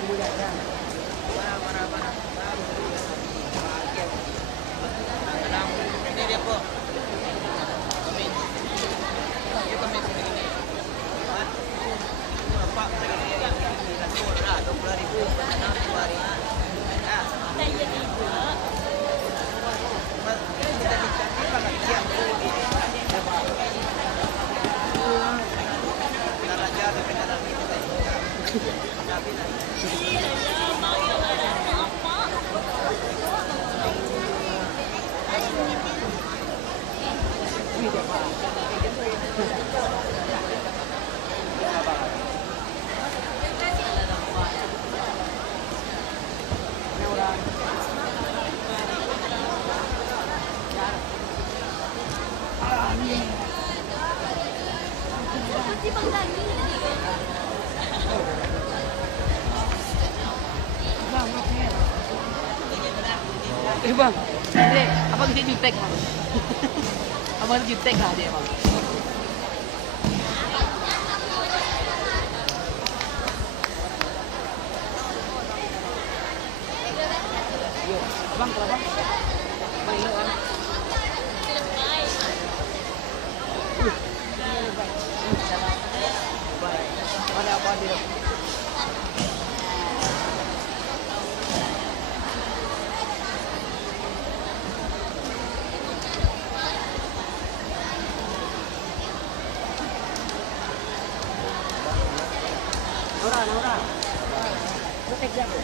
Ini dia po. Komen. Dia komen segini. Pak, segini ya. Murah, 20.000 pesanan 2 hari. Ya. Mas, kita dikasih pakai siap dulu ini. Kalau jadi beneran ini saya. Tapi bang, ini abang dia jutek bang. Abang jutek lah dia bang. Yo, abang kalau bang, bang elok kan? Ada apa dia? Nora. Butek jago.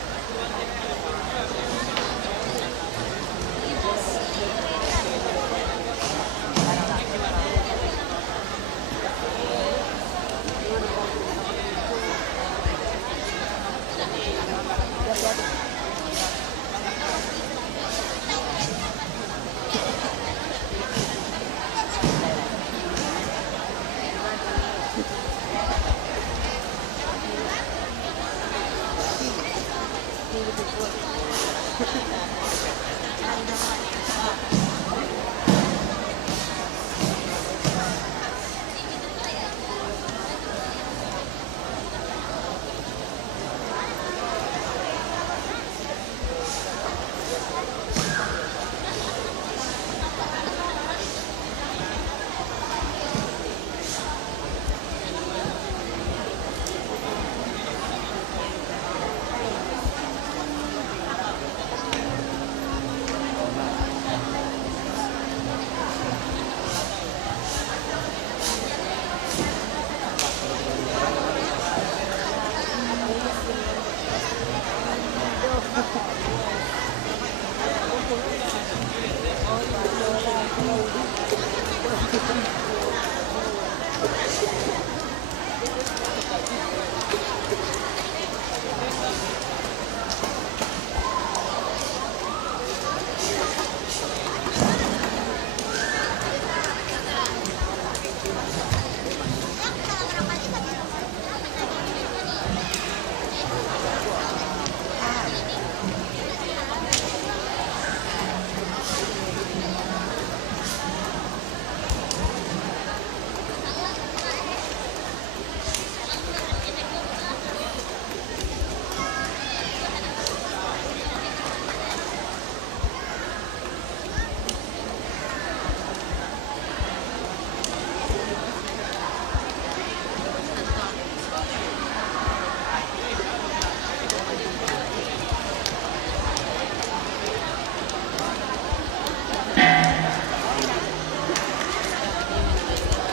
Oh,